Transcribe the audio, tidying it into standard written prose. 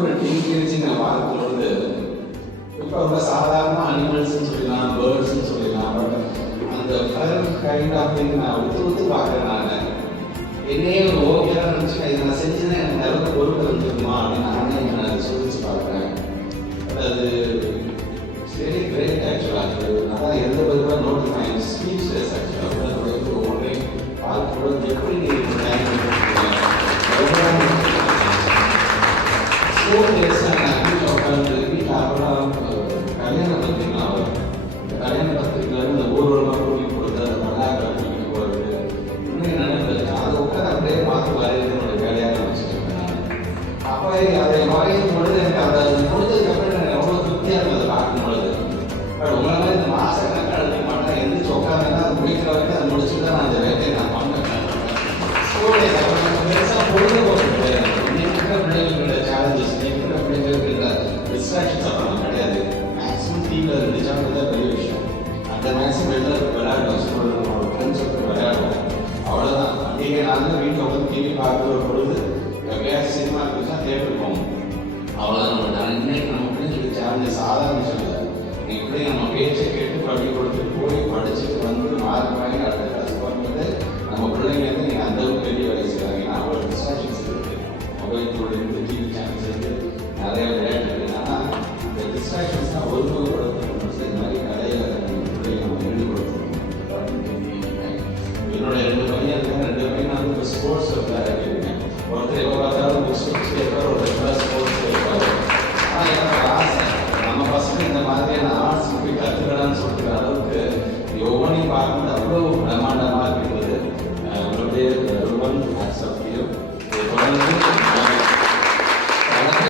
ஒரு டீனேஜிங் நான் பார்க்கும் பொழுது இப்போ அவங்க சாதாரண அனிமல்ஸ்ன்னு சொல்லலாம், பேர்ட்ஸ்ன்னு சொல்லலாம். பட் அந்த ஃபர் கைண்ட் ஆஃப் திங் நான் ஒத்து பார்க்குறேன். நான் என்னையே ஒரு ஓகேலாம் நினச்சிக்கேன், இதை நான் செஞ்சுன்னா எனக்கு நல்ல பொறுப்பு வந்துருக்குமா அப்படின்னு நானே நான் சோதிச்சு பார்க்குறேன். பட் அது வெரி கிரேட் ஆக்சுவலாக. அதான் எந்த பதிலாக நோட்டிஃபைன் ஸ்பீச்லெஸ் ஆக்சுவலாக ஒன்றே பார்க்கும்போது எப்படி உட்காந்து வீட்டில் அப்புறம் கல்யாணம் பார்த்தீங்கன்னா கல்யாண பத்திரிக்கையில் இந்த ஊர்வலமாக கூட்டிகிட்டு போகிறது, அந்த மல்லாக்க கூட்டிகிட்டு போகிறது இன்னும் நடந்தது. அதை உட்காந்து அப்படியே பார்த்து வரைகிறது என்னோட வேலையாக வச்சுருக்கேன் நான். அப்போ அதை வரையும் பொழுது எனக்கு அதை முடிஞ்சதுக்கப்புறம் எனக்கு எவ்வளோ திருப்தியாக இருக்கும் அதை பார்க்கும் பொழுது. பட் உங்களை மாதிரி இந்த மாதக்கணக்காக எழுத மாட்டேன், எந்திரிச்சு உட்காந்துன்னா அது முடிக்கிற வரைக்கும் அதை முடிச்சுட்டு தான் நான் அந்த வேலையை நான் பண்ணேன். பெருசாக பொழுதுபோக்கு கிடையாது. இன்னைக்கு பிள்ளைகளுக்கு சேலஞ்சஸ், இன்னைக்கு பிள்ளைங்களுக்கு டிஸ்ட்ராக்ஷன்ஸ் அப்புறம் கிடையாது. மேக்ஸிமம் டிவியில் இருந்துச்சா தான் பெரிய விஷயம். அந்த மேக்ஸிமம் வெளில விளையாடுவோம், ஸ்கூலில் ஃப்ரெண்ட்ஸோட விளையாடுவோம், அவ்வளோதான். நீங்கள் நாங்கள் வீட்டில் உட்காந்து டிவி பார்க்குற பொழுது எப்படியாச்சும் சினிமா இருந்துச்சா தேட்டருக்கு போவோம், அவ்வளோதான். நம்ம இன்னைக்கு நம்ம பிள்ளைங்களுக்கு சேலஞ்சு சாதாரண விஷயம் இல்லை. இப்படி நம்ம பேச்சை கேட்டு பள்ளி கொடுத்து போய் படிச்சுட்டு வந்து மார்க் வாங்கி அடுத்த கிளாஸ் போகும்போது நம்ம பிள்ளைங்க வந்து நீங்கள் அந்த அளவுக்கு பெரிய வேலை செய்கிறாங்க. ஏன்னா அவ்வளோ டிஸ்ட்ராக்ஷன்ஸ் இருக்குது. மொபைல் தொழில்